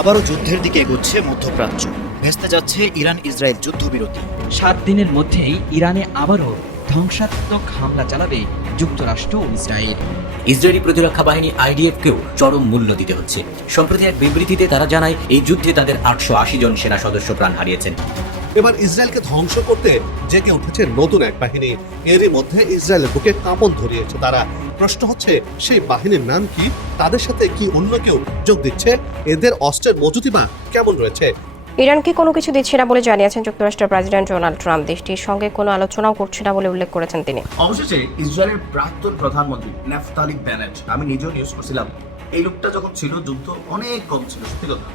আবারও যুদ্ধের দিকে এগোচ্ছে মধ্যপ্রাচ্য। ভেস্তে যাচ্ছে ইরান ইসরায়েল যুদ্ধবিরতি। সাত দিনের মধ্যেই ইরানে আবারও ধ্বংসাত্মক হামলা চালাবে যুক্তরাষ্ট্র ও ইসরায়েল। ইসরায়েলি প্রতিরক্ষা বাহিনী আইডিএফকেও চরম মূল্য দিতে হচ্ছে। সম্প্রতি এক বিবৃতিতে তারা জানায় এই যুদ্ধে তাদের আটশো আশি জন সেনা সদস্য প্রাণ হারিয়েছেন। এবার ইসরায়েলকে ধ্বংস করতে জেগে উঠেছে নতুন এক বাহিনী। এরই মধ্যে ইসরায়েলের বুকে কাঁপন ধরিয়েছে। তারা প্রশ্ন হচ্ছে সেই বাহিনীর নাম কি? তাদের সাথে কি অন্য কেউ যোগ দিচ্ছে? এদের অস্ত্রের মজুতি বা কেমন রয়েছে? ইরানকে কোনো কিছু দিচ্ছে না বলে জানিয়েছেন যুক্তরাষ্ট্রের প্রেসিডেন্ট ডোনাল্ড ট্রাম্প। দেশটির সঙ্গে কোনো আলোচনাও করছে না বলে উল্লেখ করেছেন তিনি। অবশেষে ইসরায়েলের প্রাক্তন প্রধানমন্ত্রী নেফতালি ব্যানেট আমি নিজেও নিউজ করছিলাম। এই লোকটা যখন ছিল যুদ্ধ অনেক কম ছিল সত্যি কথা।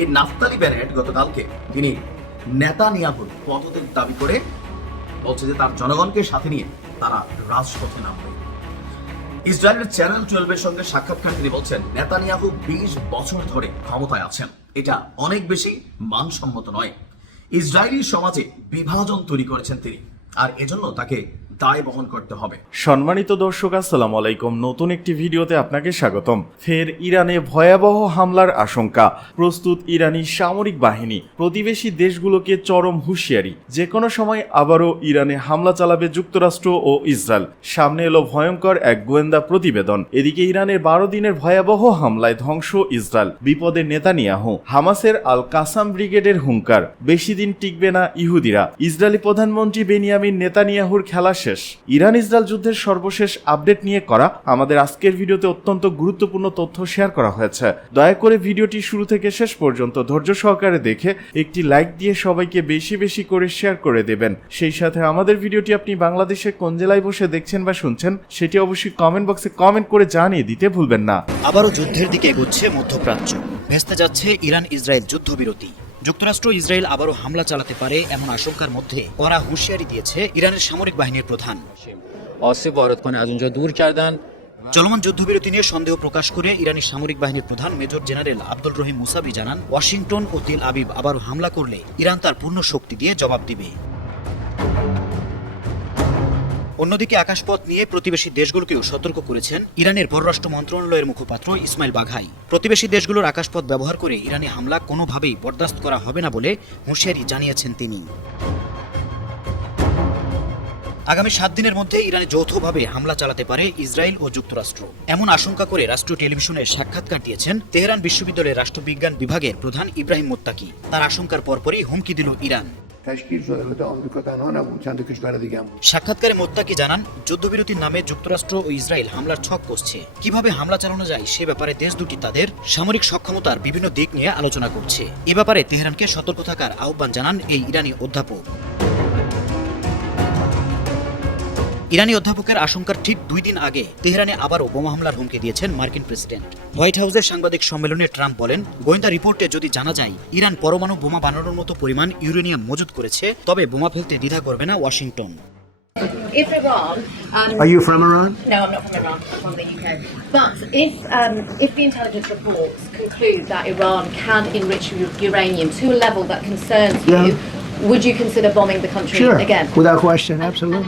এই নাফতালি ব্যানেট গতকালকে তিনি নেতা নিয়াহুর পদত্যাগ দাবি করে বলছে যে তার জনগণকে সাথে নিয়ে তারা রাজপথে নামবে। ইসরায়েলের চ্যানেল টুয়েলভের সঙ্গে সাক্ষাৎকার তিনি বলছেন, নেতানিয়াহু বিশ বছর ধরে ক্ষমতায় আছেন। এটা অনেক বেশি মানসম্মত নয়। ইসরায়েলি সমাজে বিভাজন তৈরি করেছেন তিনি। আর এজন্য তাকে দায় বহন করতে হবে। সম্মানিত দর্শক, আসসালামু আলাইকুম। নতুন একটি ভিডিওতে আপনাকে স্বাগতম। ফের ইরানে ভয়াবহ হামলার আশঙ্কা। প্রস্তুত ইরানি সামরিক বাহিনী প্রতিবেশী দেশগুলোকে চরম হুঁশিয়ারি। যে কোনো সময় আবারও ইরানে হামলা চালাবে যুক্তরাষ্ট্র ও ইসরায়েল। সামনে এলো ভয়ঙ্কর এক গোয়েন্দা প্রতিবেদন। এদিকে ইরানের বারো দিনের ভয়াবহ হামলায় ধ্বংস ইসরায়েল বিপদের নেতানিয়াহু। হামাসের আল কাসাম ব্রিগেডের হুঙ্কার, বেশি দিন টিকবে না ইহুদিরা। ইসরায়েলি প্রধানমন্ত্রী বেনিয়ামিন নেতানিয়াহুর খেলা শেষ। ইরান ইসরায়েল যুদ্ধের সর্বশেষ আপডেট নিয়ে করা আমাদের আজকের ভিডিওতে অত্যন্ত গুরুত্বপূর্ণ তথ্য শেয়ার করা হয়েছে। দয়া করে ভিডিওটি শুরু থেকে শেষ পর্যন্ত ধৈর্য সহকারে দেখে একটি লাইক দিয়ে সবাইকে বেশি বেশি করে শেয়ার করে দেবেন। সেই সাথে আমাদের ভিডিওটি আপনি বাংলাদেশের কোন জেলায় বসে দেখছেন বা শুনছেন, সেটি অবশ্যই কমেন্ট বক্সে কমেন্ট করে জানিয়ে দিতে ভুলবেন না। আবারও যুদ্ধের দিকে এগোচ্ছে মধ্যপ্রাচ্য। ভেস্তে যাচ্ছে ইরান ইসরায়েল যুদ্ধবিরতি। যুক্তরাষ্ট্র ইসরায়েল আবারও হামলা চালাতে পারে এমন আশঙ্কার মধ্যে কড়া হুঁশিয়ারি দিয়েছে ইরানের সামরিক বাহিনীর প্রধান। চলমান যুদ্ধবিরতি নিয়ে সন্দেহ প্রকাশ করে ইরানি সামরিক বাহিনীর প্রধান major general Abdul Rahim Mousavi জানান ওয়াশিংটন ও তিল আবিব আবার হামলা করলে ইরান তার পূর্ণ শক্তি দিয়ে জবাব দিবে। অন্যদিকে আকাশপথ নিয়ে প্রতিবেশী দেশগুলোকেও সতর্ক করেছেন ইরানের পররাষ্ট্র মন্ত্রণালয়ের মুখপাত্র ইসমাইল বাঘাই। প্রতিবেশী দেশগুলোর আকাশপথ ব্যবহার করে ইরানি হামলা কোনোভাবেই বরদাস্ত করা হবে না বলে হুঁশিয়ারি জানিয়েছেন তিনি। আগামী সাত দিনের মধ্যে ইরানে যৌথভাবে হামলা চালাতে পারে ইসরায়েল ও যুক্তরাষ্ট্র। এমন আশঙ্কা করে রাষ্ট্রীয় টেলিভিশনের সাক্ষাৎকার দিয়েছেন তেহরান বিশ্ববিদ্যালয়ের রাষ্ট্রবিজ্ঞান বিভাগের প্রধান ইব্রাহিম মোত্তাকি। তার আশঙ্কার পরপরই হুমকি দিল ইরান। تشکیل شده البته آمریکا تنها نبود چند تا کشور دیگه هم بود সাক্ষাৎকারে মোত্তাকি জানান যুদ্ধবিরতির নামে যুক্তরাষ্ট্র ও ইসরায়েল হামলার ছক কষছে কিভাবে হামলা চালানো যায় সে ব্যাপারে দেশ দুটি তাদের সামরিক সক্ষমতার বিভিন্ন দিক নিয়ে আলোচনা করছে এ ব্যাপারে তেহরানকে সতর্ক থাকার আহ্বান জানান এই ইরানি অধ্যাপক ইরানি অধ্যাপকের আশঙ্কার ঠিক দুই দিন আগে তেহরানে আবারও বোমা হামলার হুমকি দিয়েছেন মার্কিন প্রেসিডেন্ট হোয়াইট হাউসের সাংবাদিক সম্মেলনে ট্রাম্প বলেন গোয়েন্দা রিপোর্টে যদি জানা যায় ইরান পরমাণু বোমা বানানোর মতো পরিমাণ ইউরেনিয়াম মজুত করেছে তবে বোমা ফেলতে দ্বিধা করবে না Washington If Iran, um, Are you from Iran? no, I'm not from Iran. I'm from the UK. But if um, if the intelligence reports conclude that Iran can enrich uranium to a level that concerns Yeah. you, would you consider bombing the country Sure. again? Without question, absolutely.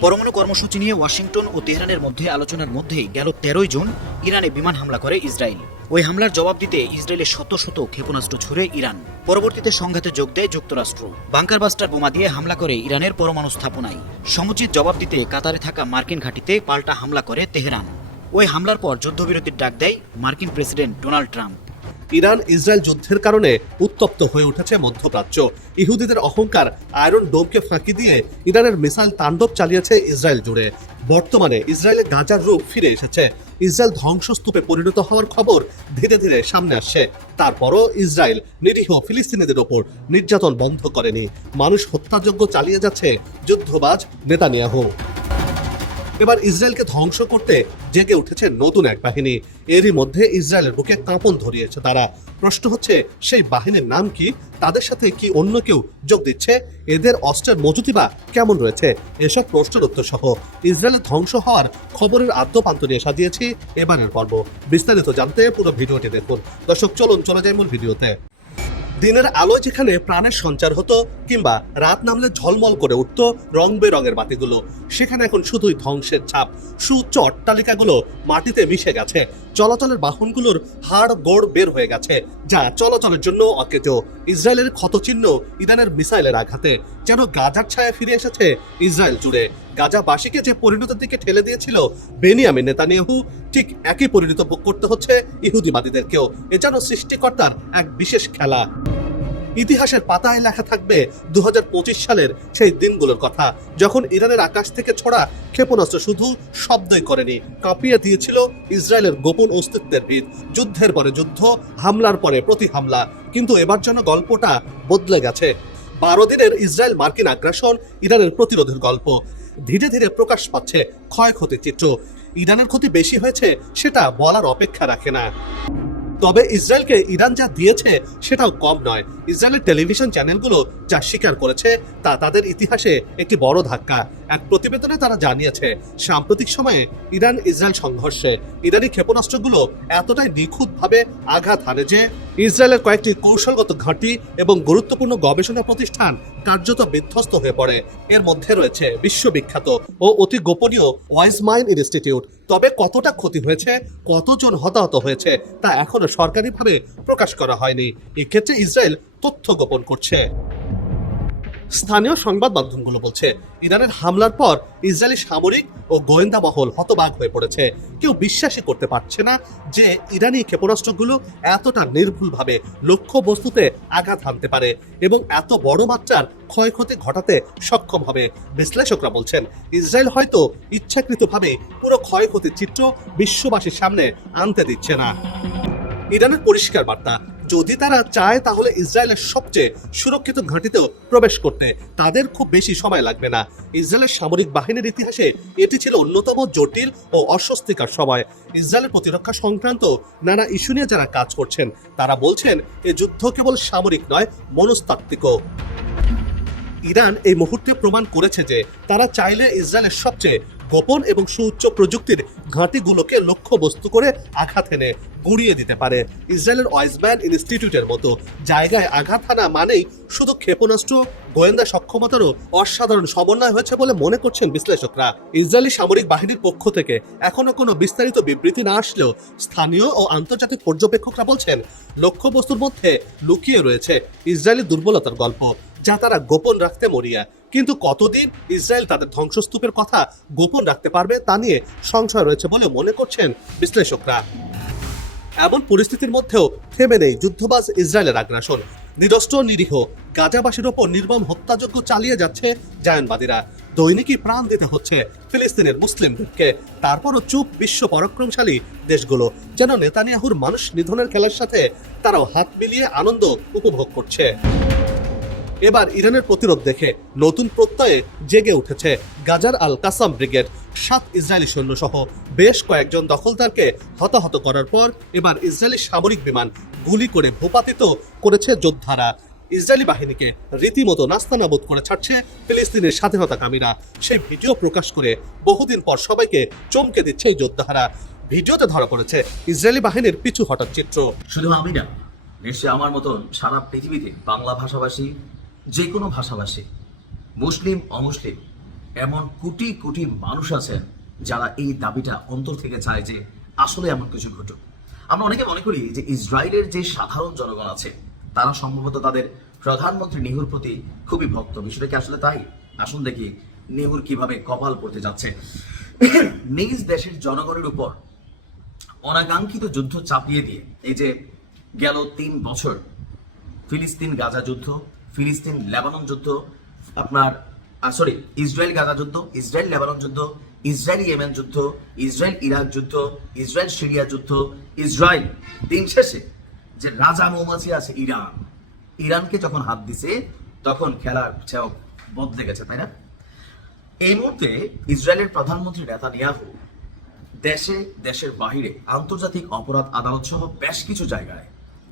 পরমাণু কর্মসূচি নিয়ে Washington ও তেহরানের মধ্যে আলোচনার মধ্যেই গেল তেরোই June ইরানে বিমান হামলা করে ইসরায়েল ওই হামলার জবাব দিতে ইসরায়েলের শত শত ক্ষেপণাস্ত্র ছুড়ে ইরান পরবর্তীতে সংঘাতে যোগ দেয় যুক্তরাষ্ট্র বাংকার বাস্টার বোমা দিয়ে হামলা করে ইরানের পরমাণু স্থাপনায় সমুচিত জবাব দিতে কাতারে থাকা মার্কিন ঘাঁটিতে পাল্টা হামলা করে তেহরান ওই হামলার পর যুদ্ধবিরতির ডাক দেয় মার্কিন president Donald Trump Iran Israel যুদ্ধের কারণে উত্তপ্ত হয়ে উঠেছে মধ্যপ্রাচ্য। ইহুদিদের অহংকার আয়রন ডোমকে ফাঁকি দিয়ে ইরানের মিসাইল তাণ্ডব চালিয়েছে ইসরায়েল জুড়ে। বর্তমানে ইসরায়েলের গাজার রূপ ফিরে এসেছে। ইসরায়েল ধ্বংসস্তূপে পরিণত হওয়ার খবর ধীরে ধীরে সামনে আসছে। তারপরও ইসরায়েল নিরীহ ফিলিস্তিনিদের ওপর নির্যাতন বন্ধ করেনি। মানুষ হত্যাযজ্ঞ চালিয়ে যাচ্ছে যুদ্ধবাজ নেতানিয়াহু। এবার ইসরায়েলকে ধ্বংস করতে জেগে উঠেছে নতুন এক বাহিনী। এরই মধ্যে ইসরায়েলের বুকে কাঁপন ধরিয়েছে তারা। প্রশ্ন হচ্ছে, সেই বাহিনীর নাম কি? তাদের সাথে কি অন্য কেউ যোগ দিচ্ছে? এদের অস্ত্রের মজুতি বা কেমন রয়েছে? এসব প্রশ্নের উত্তর সহ ইসরায়েলের ধ্বংস হওয়ার খবরের আদ্যপান্ত নিয়ে সাজিয়েছি এবারের পর্ব। বিস্তারিত জানতে পুরো ভিডিওটি দেখুন। দর্শক, চলুন, চলে যাই মূল ভিডিওতে। দিনের আলো যেখানে প্রাণের সঞ্চার হতো কিংবা রাত নামলে ঝলমল করে উঠত রং বেরঙের বাতিগুলো, সেখানে এখন শুধুই ধ্বংসের ছাপ। সুচ্চ অট্টালিকাগুলো মাটিতে মিশে গেছে। চলাচলের বাহনগুলোর হাড় গোড় বের হয়ে গেছে, যা চলাচলের জন্য অকেজ ইসরায়েলের ক্ষতচিহ্ন ইরানের মিসাইলের আঘাতে। যেন গাজার ছায়া ফিরে এসেছে ইসরায়েল জুড়ে। গাজাবাসীকে যে পরিণতির দিকে ঠেলে দিয়েছিল বেনিয়ামিন নেতানিয়াহু, ঠিক একই পরিণত ভোগ করতে হচ্ছে ইহুদিবাদীদেরকেও এ যেন সৃষ্টিকর্তার এক বিশেষ খেলা। ইতিহাসের পাতায় লেখা থাকবে দু সালের সেই দিনগুলোর কথা, যখন ইরানের আকাশ থেকে ছোড়া ক্ষেপণাস্ত্র শুধু শব্দই করেনি, কাঁপিয়ে দিয়েছিল ইসরায়েলের গোপন অস্তিত্বের ভিত। যুদ্ধের পরে যুদ্ধ, হামলার পরে প্রতি হামলা কিন্তু এবার যেন গল্পটা বদলে গেছে। বারো দিনের ইসরায়েল মার্কিন আগ্রাসন ইরানের প্রতিরোধের গল্প। ধীরে ধীরে প্রকাশ পাচ্ছে ক্ষয়ক্ষতির চিত্র। ইরানের ক্ষতি বেশি হয়েছে সেটা বলার অপেক্ষা রাখে না। তবে ইসরায়েলকে ইরান যা দিয়েছে সেটাও কম নয়। ইসরায়েলের টেলিভিশন চ্যানেলগুলো যা স্বীকার করেছে তা তাদের ইতিহাসে একটি বড় ধাক্কা। এক প্রতিবেদনে তারা জানিয়েছে, সাম্প্রতিক সময়ে ইরান ইসরায়েল সংঘর্ষে ইরানি ক্ষেপণাস্ত্রগুলো এতটাই নিখুঁতভাবে আঘাত হারে যে ইসরায়েলের কয়েকটি কৌশলগত ঘাঁটি এবং গুরুত্বপূর্ণ গবেষণা প্রতিষ্ঠান কার্যত বিধ্বস্ত হয়ে পড়ে। এর মধ্যে রয়েছে বিশ্ববিখ্যাত ও অতি গোপনীয় ওয়াইজ মাইন ইনস্টিটিউট। তবে কতটা ক্ষতি হয়েছে, কতজন হতাহত হয়েছে, তা এখনও সরকারিভাবে প্রকাশ করা হয়নি। এক্ষেত্রে ইসরায়েল তথ্য গোপন করছে। স্থানীয় সংবাদ মাধ্যমগুলো বলছে, ইরানের হামলার পর ইসরায়েলি সামরিক ও গোয়েন্দা মহল হতবাক হয়ে পড়েছে। কেউ বিশ্বাসই করতে পারছে না যে ইরানি ক্ষেপণাস্ত্রগুলো এতটা নির্ভুলভাবে লক্ষ্য বস্তুতে আঘাত হানতে পারে এবং এত বড় মাত্রার ক্ষয়ক্ষতি ঘটাতে সক্ষম হবে। বিশ্লেষকরা বলছেন, ইসরায়েল হয়তো ইচ্ছাকৃতভাবে পুরো ক্ষয়ক্ষতির চিত্র বিশ্ববাসীর সামনে আনতে দিচ্ছে না। ইরানের পরিষ্কার বার্তা যদি তারা চায় তাহলে ইসরায়েলের সবচেয়ে সুরক্ষিত ঘাঁটিতেও প্রবেশ করতে, তাদের খুব বেশি সময় লাগবে না। ইসরায়েলের সামরিক বাহিনীর ইতিহাসে এটি ছিল অন্যতম জটিল ও অস্বস্তিকর সময়। ইসরায়েলের প্রতিরক্ষা সংক্রান্ত নানা ইস্যু নিয়ে যারা কাজ করছেন, তারা বলছেন, এ যুদ্ধ কেবল সামরিক নয় মনস্তাত্ত্বিকও ইরান এই মুহূর্তে প্রমাণ করেছে যে তারা চাইলে ইসরায়েলের সবচেয়ে গোপন এবং সুউচ্চ প্রযুক্তির ঘাঁটিগুলোকে লক্ষ্য বস্তু করে আঘাত এনে গুঁড়িয়ে দিতে পারে। ইসরায়েলের ওয়াইসব্যান্ড ইনস্টিটিউটের মতো জায়গায় আঘাত হানা মানেই শুধু ক্ষেপণাস্ত্র, গোয়েন্দা সক্ষমতারও অসাধারণ সমন্বয় হয়েছে বলে মনে করছেন বিশ্লেষকরা। ইসরায়েলি সামরিক বাহিনীর পক্ষ থেকে এখনও কোনো বিস্তারিত বিবৃতি না আসলেও স্থানীয় ও আন্তর্জাতিক পর্যবেক্ষকরা বলছেন, লক্ষ্যবস্তুর মধ্যে লুকিয়ে রয়েছে ইসরায়েলি দুর্বলতার গল্প, যা তারা গোপন রাখতে মরিয়া। কিন্তু কতদিন ইসরায়েল তাদের ধ্বংসস্তূপের কথা গোপন রাখতে পারবে তা নিয়ে সংশয় রয়েছে বলে মনে করছেন বিশ্লেষকরা। এমন পরিস্থিতির মধ্যেও থেমে নেই যুদ্ধবাজ ইসরায়েলের আগ্রাসন। নিরস্ত্র, নিরীহ, গাজাবাসীর ওপর নির্মম হত্যাযজ্ঞ চালিয়ে যাচ্ছে জায়নবাদীরা। দৈনিকই প্রাণ দিতে হচ্ছে ফিলিস্তিনের মুসলিমদেরকে। তারপরও চুপ বিশ্ব পরাক্রমশালী দেশগুলো। যেন নেতানিয়াহুর মানুষ নিধনের খেলার সাথে তারাও হাত মিলিয়ে আনন্দ উপভোগ করছে। এবার ইরানের প্রতিরোধ দেখে নতুন প্রত্যয়ে জেগে উঠেছে গাজার আল কাসাম ব্রিগেড। সাত ইসরায়েলি সৈন্য সহ বেশ কয়েকজন দখলদারকে হতাহত করার পর এবার ইসরায়েলি সামরিক বিমান গুলি করে ভূপাতিত করেছে যোদ্ধারা। ইসরায়েলি বাহিনীকে রীতিমতো নাস্তানাবুদ করে ছাড়ছে ফিলিস্তিনের স্বাধীনতাকামীরা। সেই ভিডিও প্রকাশ করে বহুদিন পর সবাইকে চমকে দিচ্ছে এই যোদ্ধারা। ভিডিওতে ধরা পড়েছে ইসরায়েলি বাহিনীর পিছু হঠাৎ চিত্র। শুধু আমি না, নিশ্চয়ই আমার মতন সারা পৃথিবীতে বাংলা ভাষাভাষী যে কোনো ভাষাভাষী, মুসলিম, অমুসলিম, এমন কোটি কোটি মানুষ আছেন যারা এই দাবিটা অন্তর থেকে চায় যে আসলে এমন কিছু ঘটুক। আমরা অনেকে মনে করি যে ইসরায়েলের যে সাধারণ জনগণ আছে, তারা সম্ভবত তাদের প্রধানমন্ত্রী নেহুর প্রতি খুবই ভক্ত। বিষয়টা কি আসলে তাই? আসুন দেখি নেহুর কীভাবে কপাল পড়তে যাচ্ছে। নিজ দেশের জনগণের উপর অনাকাঙ্ক্ষিত যুদ্ধ চাপিয়ে দিয়ে, এই যে গেল তিন বছর ফিলিস্তিন গাজা যুদ্ধ ফিলিস্তিন লেবানন যুদ্ধ, আপনার সরি ইসরায়েল গাজা যুদ্ধ, ইসরায়েল লেবানন যুদ্ধ, ইসরায়েল ইয়েমেন যুদ্ধ, ইসরায়েল ইরাক যুদ্ধ, ইসরায়েল সিরিয়া যুদ্ধ, ইসরায়েল দিন শেষে যে রাজা মৌমাছি আছে, ইরান। ইরানকে যখন হাত দিছে, তখন খেলার বদলে গেছে, তাই না? এই মুহূর্তে ইসরায়েলের প্রধানমন্ত্রী নেতা নেতানিয়াহু দেশে, দেশের বাহিরে আন্তর্জাতিক অপরাধ আদালত সহ বেশ কিছু জায়গায়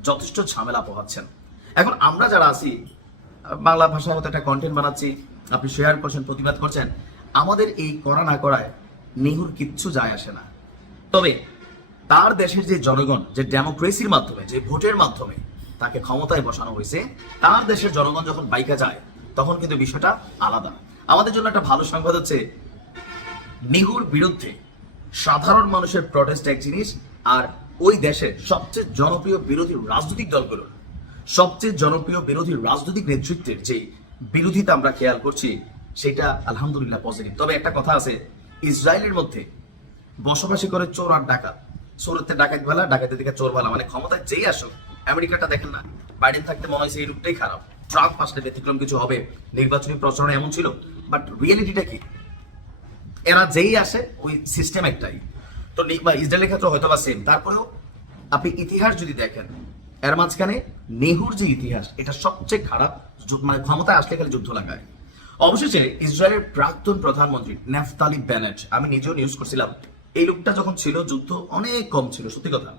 যথেষ্ট ঝামেলা পোহাচ্ছেন। এখন আমরা যারা আছি বাংলা ভাষার মতো একটা কন্টেন্ট বানাচ্ছি, আপনি শেয়ার করছেন, প্রতিবাদ করছেন, আমাদের এই করা না করায় নেহুর কিচ্ছু যায় আসে না। তবে তার দেশের যে জনগণ, যে ডেমোক্রেসির মাধ্যমে, যে ভোটের মাধ্যমে তাকে ক্ষমতায় বসানো হয়েছে, তার দেশের জনগণ যখন বাইকা যায়, তখন কিন্তু বিষয়টা আলাদা। আমাদের জন্য একটা ভালো সংবাদ হচ্ছে, নিহুর বিরুদ্ধে সাধারণ মানুষের প্রটেস্ট এক জিনিস, আর ওই দেশের সবচেয়ে জনপ্রিয় বিরোধী রাজনৈতিক দলগুলোর। সবচেয়ে জনপ্রিয় বিরোধী রাজনৈতিক নেতৃত্বের যে বিরোধিতা আমরা খেয়াল করছি, সেটা আলহামদুলিল্লাহ পজিটিভ তবে একটা কথা আছে, ইসরায়েলের মধ্যে বসবাসী করে চোর আর ডাকাত। চোরতে ডাকাত বেলা, ডাকাতের দিকে চোর বেলা মানে ক্ষমতায় যেই আসুক, আমেরিকাটা দেখেন না, বাইডেন থাকতে মনে হয়েছে এই রূপটাই খারাপ। ট্রাম্প আসলে ব্যতিক্রম কিছু হবে, নির্বাচনী প্রচারণা এমন ছিল বাট রিয়েলিটিটা কি? এরা যেই আসে, ওই সিস্টেম একটাই। তো ইসরায়েলের ক্ষেত্রে হয়তো বা সেম তারপরেও আপনি ইতিহাস যদি দেখেন এর মাঝখানে নেহুর যে ইতিহাস, এটা সবচেয়ে খারাপ মানে ক্ষমতায় আসলে খালি যুদ্ধ লাগায়। অবশেষে ইসরায়েলের প্রাক্তন প্রধানমন্ত্রী নেফতালি ব্যানেট আমি নিজেও নিউজ করছিলাম, এই লোকটা যখন ছিল, যুদ্ধ অনেক কম ছিল, সত্যি কথা।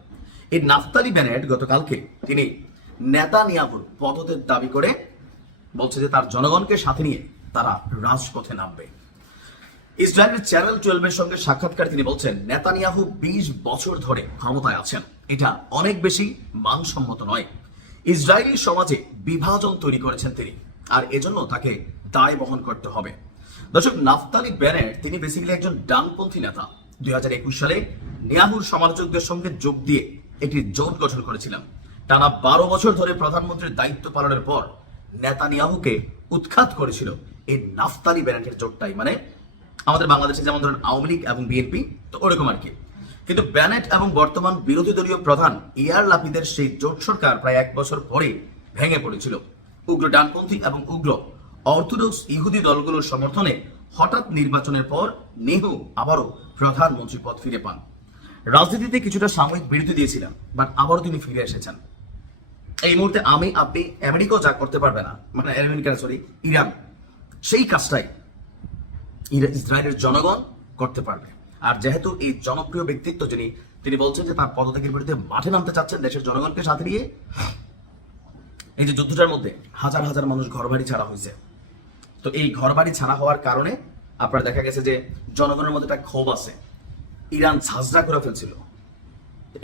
এই নাফতালি ব্যানেট গতকালকে তিনি নেতা নিয়াহুর পদত্যাগ দাবি করে বলছে যে তার জনগণকে সাথে নিয়ে তারা রাজপথে নামবে। ইসরায়েলের চ্যানেল টুয়েলভের সঙ্গে সাক্ষাৎকার তিনি বলছেন, নেতানিয়াহু বিশ বছর ধরে ক্ষমতায় আছেন। এটা অনেক বেশি মানসম্মত নয়। ইসরায়েলি সমাজে বিভাজন তৈরি করেছেন তিনি, আর এজন্য তাকে দায় বহন করতে হবে। দর্শক, নাফতালি ব্যানেট তিনি বেসিক্যালি একজন ডানপন্থী নেতা। দুই হাজার একুশ সালে নিয়াহুর সমালোচকদের সঙ্গে যোগ দিয়ে একটি জোট গঠন করেছিলেন। টানা বারো বছর ধরে প্রধানমন্ত্রীর দায়িত্ব পালনের পর নেতানিয়াহুকে উৎখাত করেছিল এই নাফতালি ব্যানেটের জোটটাই। মানে আমাদের বাংলাদেশে যেমন ধরেন আওয়ামী লীগ এবং বিএনপি, তো ওরকম আর কি। কিন্তু ব্যানেট এবং বর্তমান বিরোধী দলীয় প্রধান ইয়ার লাপিদের সেই জোট সরকার প্রায় এক বছর পরে ভেঙে পড়েছিল। উগ্র ডানপন্থী এবং উগ্র অর্থোডক্স ইহুদি দলগুলোর সমর্থনে হঠাৎ নির্বাচনের পর নেহু আবারও প্রধানমন্ত্রী পদ ফিরে পান। রাজনীতিতে কিছুটা সাময়িক বিরতি দিয়েছিলেন, বাট আবারও তিনি ফিরে এসেছেন। এই মুহূর্তে আমি, আপনি, আমেরিকাও যা করতে পারবে না মানে আমেরিকা সরি ইরান। সেই কাজটাই ইসরায়েলের জনগণ করতে পারবে। আর যেহেতু এই জনপ্রিয় ব্যক্তিত্ব যিনি, তিনি বলছেন যে তার পদত্যাগের বিরুদ্ধে মাঠে নামতে চাচ্ছেন দেশের জনগণকে সাথে নিয়ে, এই যে যুদ্ধটার মধ্যে হাজার হাজার মানুষ ঘর বাড়ি ছাড়া হয়েছে। তো এই ঘর বাড়ি ছাড়া হওয়ার কারণে আপনার দেখা গেছে যে জনগণের মধ্যে একটা ক্ষোভ আছে। ইরান ঝাঁঝরা করে ফেলছিল।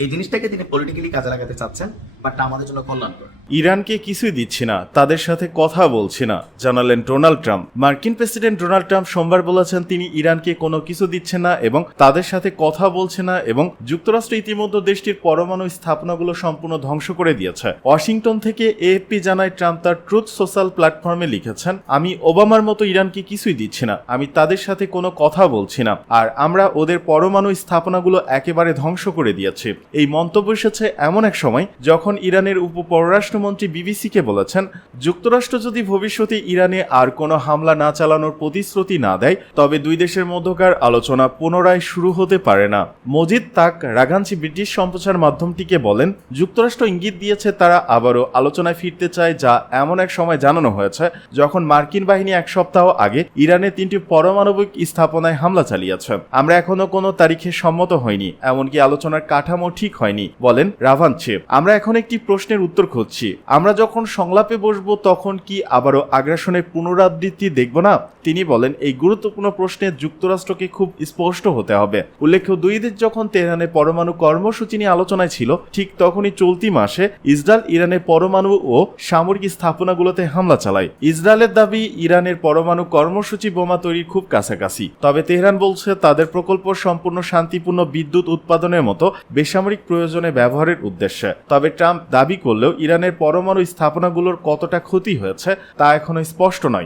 এই জিনিসটাকে তিনি পলিটিক্যালি কাজে লাগাতে চাচ্ছেন বাট আমাদের জন্য কল্যাণকর। ইরানকে কিছুই দিচ্ছি না, তাদের সাথে কথা বলছি না, জানালেন ডোনাল্ড ট্রাম্প। মার্কিন প্রেসিডেন্ট ডোনাল্ড ট্রাম্প সোমবার বলেছেন তিনি ইরানকে কোনো কিছু দিচ্ছেন না এবং তাদের সাথে কথা বলছে না এবং যুক্তরাষ্ট্র ইতিমধ্যে দেশটির পরমাণু স্থাপনাগুলো সম্পূর্ণ ধ্বংস করে দিয়েছে। ওয়াশিংটন থেকে এএফপি জানায় ট্রাম্প তার ট্রুথ সোশ্যাল প্ল্যাটফর্মে লিখেছেন, আমি ওবামার মতো ইরানকে কিছুই দিচ্ছি না, আমি তাদের সাথে কোনো কথা বলছি না, আর আমরা ওদের পরমাণু স্থাপনাগুলো একেবারে ধ্বংস করে দিয়েছি। এই মন্তব্য এসেছে এমন এক সময় যখন ইরানের উপ পররাষ্ট্রমন্ত্রী বিবিসিকে বলেছেন, যুক্তরাষ্ট্র যদি ভবিষ্যতে ইরানে আর কোনো হামলা না চালানোর প্রতিশ্রুতি না দেয়, তবে দুই দেশের মধ্যকার আলোচনা পুনরায় শুরু হতে পারে না। মজিদ তাক রাগাঞ্চি ব্রিটিশ সম্প্রচার মাধ্যমটিকে বলেন, যুক্তরাষ্ট্র ইঙ্গিত দিয়েছে তারা আবারও আলোচনায় ফিরতে চায় যা এমন এক সময় জানানো হয়েছে যখন মার্কিন বাহিনী এক সপ্তাহ আগে ইরানের তিনটি পারমাণবিক স্থাপনায় হামলা চালিয়েছে। আমরা এখনও কোনো তারিখে সম্মত হইনি, এমনকি আলোচনার কাঠামো ঠিক হয়নি, বলেন রাভানচে আমরা এখন একটি প্রশ্নের উত্তর খুঁজছি। আমরা যখন সংলাপে বসবো তখন কি আবারও আগ্রাসনের পুনরাবৃত্তি দেখব না? তিনি বলেন, এই গুরুত্বপূর্ণ প্রশ্নে যুক্তরাষ্ট্রকে খুব স্পষ্ট হতে হবে। উল্লেখ্য দুই দেশ যখন তেহরানে পরমাণু কর্মসূচি নিয়ে আলোচনায় ছিল, ঠিক তখনই চলতি মাসে ইসরায়েল, ইরানের পরমাণু ও সামরিক স্থাপনাগুলোতে হামলা চালায়। ইসরায়েলের দাবি, ইরানের পরমাণু কর্মসূচি বোমা তৈরির খুব কাছাকাছি। তবে তেহরান বলছে, তাদের প্রকল্প সম্পূর্ণ শান্তিপূর্ণ বিদ্যুৎ উৎপাদনের মতো বেসামরিক প্রয়োজনে ব্যবহারের উদ্দেশ্যে। তবে ট্রাম্প দাবি করলেও ইরানের পরমাণু স্থাপনাগুলোর কতটা ক্ষতি হয়েছে তা এখনও স্পষ্ট নয়।